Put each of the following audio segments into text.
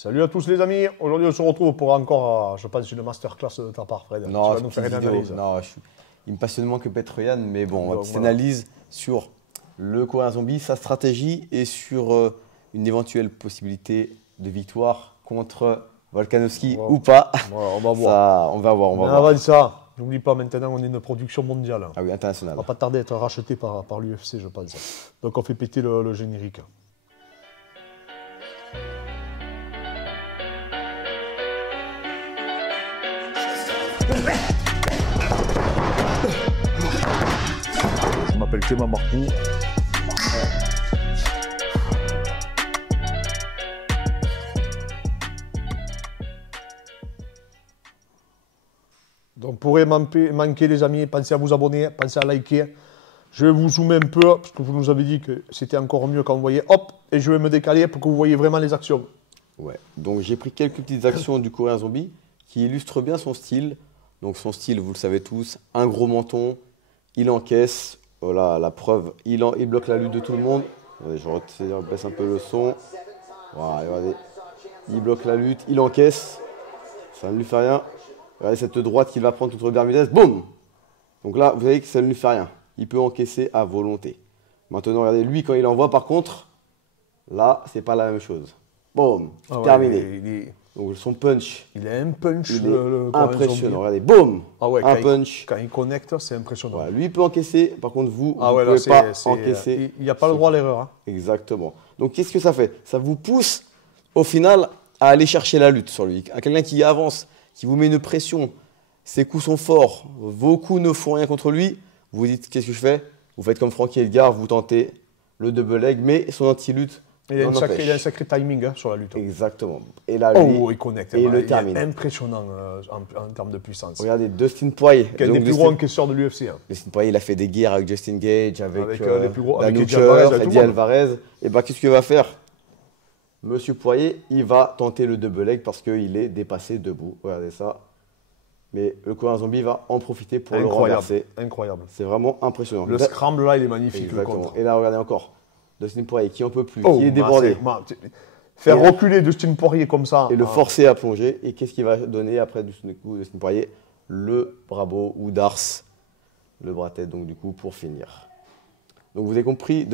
Salut à tous les amis, aujourd'hui on se retrouve pour encore, je pense, une masterclass de ta part, Fred. Non, tu vas nous faire une analyse. Non, il me passionne moins que Petroyan, mais bon, Donc, une petite voilà. analyse sur le Coréen Zombie, sa stratégie et sur une éventuelle possibilité de victoire contre Volkanovski Voilà. ou pas. Voilà, on va voir. Ça, on va voir, on va Mais voir. avant ça, n'oublie pas, maintenant on est une production mondiale. Ah oui, international. On va pas tarder à être racheté par l'UFC, je pense. Donc on fait péter le générique. Je m'appelle Clément Marcoux. Donc pour rien manquer les amis, pensez à vous abonner, pensez à liker. Je vais vous zoomer un peu, parce que vous nous avez dit que c'était encore mieux quand vous voyez, hop, et je vais me décaler pour que vous voyez vraiment les actions. Ouais. Donc j'ai pris quelques petites actions du Coréen Zombie qui illustrent bien son style. Donc son style, vous le savez tous, un gros menton, il encaisse, voilà la preuve, il bloque la lutte de tout le monde. Attendez, je baisse un peu le son. Voilà, regardez, il bloque la lutte, il encaisse, ça ne lui fait rien. Regardez cette droite qu'il va prendre contre Bermudez, boum. Donc là, vous voyez que ça ne lui fait rien. Il peut encaisser à volonté. Maintenant, regardez, lui, quand il envoie, par contre, là, c'est pas la même chose. Boum, Ah ouais, terminé. Donc son punch, il a un punch, il est le Coréen impressionnant. Zombie. Regardez, boum, Ah ouais, un quand punch. quand il connecte, c'est impressionnant. Voilà, lui, il peut encaisser. Par contre, vous Ah ne ouais, là, pouvez pas encaisser. il n'y a pas le droit à l'erreur. Hein. Exactement. Donc, qu'est-ce que ça fait? Ça vous pousse, au final, à aller chercher la lutte sur lui. À quelqu'un qui avance, qui vous met une pression. Ses coups sont forts. Vos coups ne font rien contre lui. Vous vous dites, qu'est-ce que je fais? Vous faites comme Frankie Edgar, vous tentez le double leg, mais son anti-lutte. Il a un sacré timing hein, sur la lutte. Exactement. Et là, lui, Oh, il connecte. et il le est termine. impressionnant en termes de puissance. Regardez, Dustin Poirier. Quel des plus gros encaisseurs de l'UFC. Hein. Dustin Poirier, il a fait des guerres avec Justin Gage, avec les plus gros, Dan avec Eddie Hooker, Alvarez, avec tout Eddie le monde. Alvarez. Et bah, qu'est-ce qu'il va faire? Monsieur Poirier, il va tenter le double leg parce qu'il est dépassé debout. Regardez ça. Mais le Coréen Zombie va en profiter pour le renverser. Incroyable. C'est vraiment impressionnant. Le scramble là, il est magnifique. Exactement. Le contre. Et là, regardez encore. Dustin Poirier qui en peut plus, Oh, qui est débordé. Faire reculer Dustin Poirier comme ça. Et le forcer à plonger. Et qu'est-ce qu'il va donner après Dustin Poirier? Le Bravo ou Dars. Le bras tête, donc du coup, pour finir. Donc vous avez compris,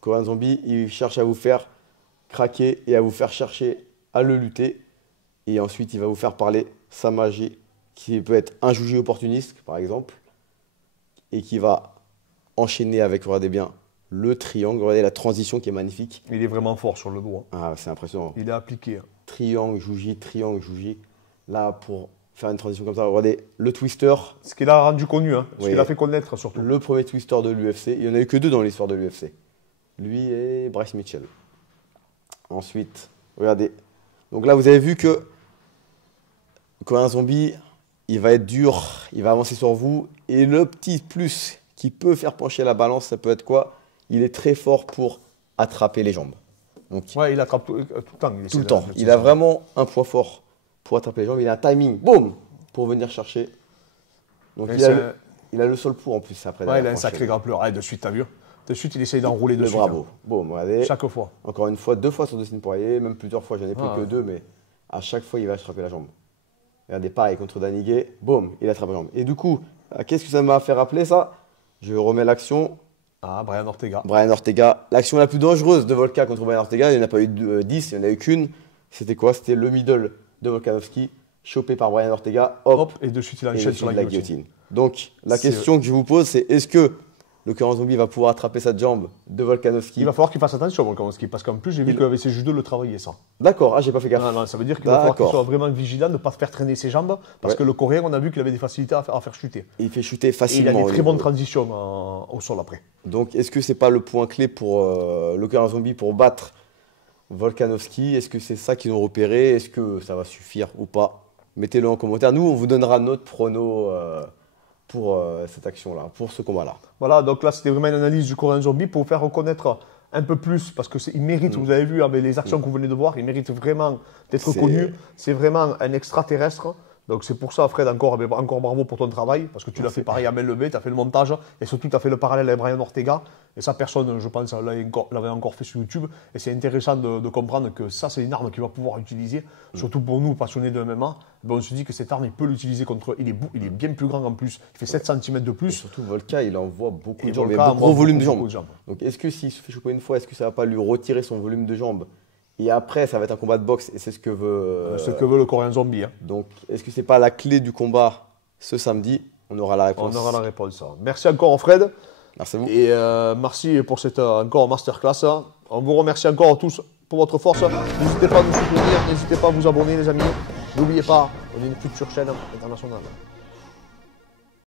Coréen Zombie, il cherche à vous faire craquer et à vous faire chercher à le lutter. Et ensuite, il va vous faire parler sa magie, qui peut être un juge opportuniste, par exemple, et qui va enchaîner avec, regardez bien, le triangle. Regardez la transition qui est magnifique. Il est vraiment fort sur le dos. Hein. Ah, c'est impressionnant. Il est appliqué. Hein. Triangle, juji. Là, pour faire une transition comme ça, regardez le twister. Ce qu'il a rendu connu, hein. Ce Oui. qu'il a fait connaître surtout. Le premier twister de l'UFC. Il n'y en a eu que deux dans l'histoire de l'UFC. Lui et Bryce Mitchell. Ensuite, regardez. Donc là, vous avez vu que Coréen Zombie, il va être dur, il va avancer sur vous. Et le petit plus qui peut faire pencher la balance, ça peut être quoi? Il est très fort pour attraper les jambes. Donc, Ouais, il attrape tout le temps. tout le temps. Il a vraiment un point fort pour attraper les jambes. Il a un timing, boum, pour venir chercher. Donc il a le sol pour en plus après. Ouais, il a un sacré grappleur. Ah, de suite, t'as vu? De suite, il essaye d'enrouler Le dessus. bravo. Boum, regardez. Chaque fois. Encore une fois, 2 fois sur Dustin Poirier, même plusieurs fois, j'en ai pris Ah, que ouais. 2, mais à chaque fois, il va attraper la jambe. Regardez, pareil, contre Daniguet, boum, il attrape la jambe. Et du coup, qu'est-ce que ça m'a fait rappeler ça? Je remets l'action. Ah, Brian Ortega. Brian Ortega, l'action la plus dangereuse de Volka contre Brian Ortega, il n'y en a pas eu 10, il n'y en a eu qu'une. C'était quoi? C'était le middle de Volkanovski, chopé par Brian Ortega, hop, Et de suite, il et enchaîne de sur la suite, guillotine. Donc, la C'est- question que je vous pose, c'est est-ce que le Coréen Zombie va pouvoir attraper cette jambe de Volkanovski? Il va falloir qu'il fasse attention, Volkanovski, parce qu'en plus, j'ai vu qu'avec ses judo, le travaillait ça. D'accord, j'ai pas fait gaffe. Non, ça veut dire qu'il va falloir qu'il D'accord. soit vraiment vigilant de ne pas faire traîner ses jambes, parce Ouais. que le Coréen, on a vu qu'il avait des facilités à faire chuter. Et il fait chuter Et il facilement. a des au très niveau. bonnes transitions au sol après. Donc, est-ce que c'est pas le point clé pour le Coréen Zombie pour battre Volkanovski? Est-ce que c'est ça qu'ils ont repéré? Est-ce que ça va suffire ou pas? Mettez-le en commentaire. Nous, on vous donnera notre prono pour cette action-là, pour ce combat-là. Voilà, donc là, c'était vraiment une analyse du Coréen Zombie pour vous faire reconnaître un peu plus, parce qu'il mérite, vous avez vu avec les actions que vous venez de voir, il mérite vraiment d'être C'est- connu. C'est vraiment un extraterrestre. Donc c'est pour ça, Fred, encore bravo pour ton travail, parce que tu l'as fait pareil à main levée, tu as fait le montage, et surtout tu as fait le parallèle avec Brian Ortega, et ça personne, je pense, l'avait encore fait sur YouTube, et c'est intéressant de comprendre que ça c'est une arme qu'il va pouvoir utiliser, surtout pour nous passionnés de MMA, ben, on se dit que cette arme il peut l'utiliser contre, il est bien plus grand en plus, il fait 7 cm de plus. Et surtout Volka, il envoie beaucoup Et de jambes, il Volka a un gros volume de beaucoup jambes. Donc est-ce que s'il se fait choper une fois, est-ce que ça va pas lui retirer son volume de jambes? Et après, ça va être un combat de boxe, et c'est ce que veut... Ce que veut le Coréen Zombie. Hein. Donc, est-ce que c'est pas la clé du combat ce samedi? On aura la réponse. On aura la réponse. Merci encore Fred. Merci à vous. Et merci pour cette encore masterclass. On vous remercie encore tous pour votre force. N'hésitez pas à nous soutenir, n'hésitez pas à vous abonner les amis. N'oubliez pas, on est une future chaîne internationale.